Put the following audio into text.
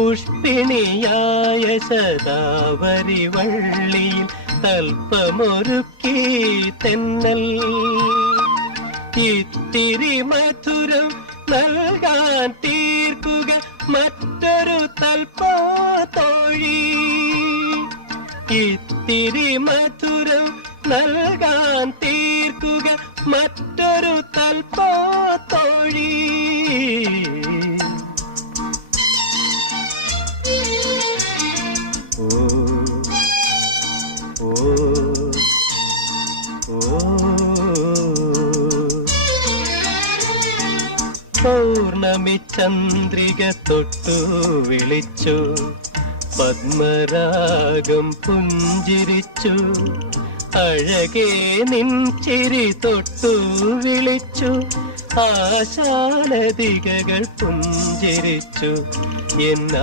പുഷ്പിണിയായ ശതാവരി വള്ളിയിൽ തൽപ്പമൊരുക്കി തെന്നൽ ഇത്തിരി മധുരം നൽകാൻ തീർക്കുക മറ്റൊരു തൽപ്പോ തോഴി ഇത്തിരി മധുരം നൽകാൻ തീർക്കുക മറ്റൊരു തൽപ്പോ തോഴി പൗർണമി ചന്ദ്രിക തൊട്ടു വിളിച്ചു പത്മരാഗം പുഞ്ചിരിച്ചു അഴകേ നിൻ ചിരി തൊട്ടു വിളിച്ചു ആശാലതികകൾ പുഞ്ചിരിച്ചു എന്നാ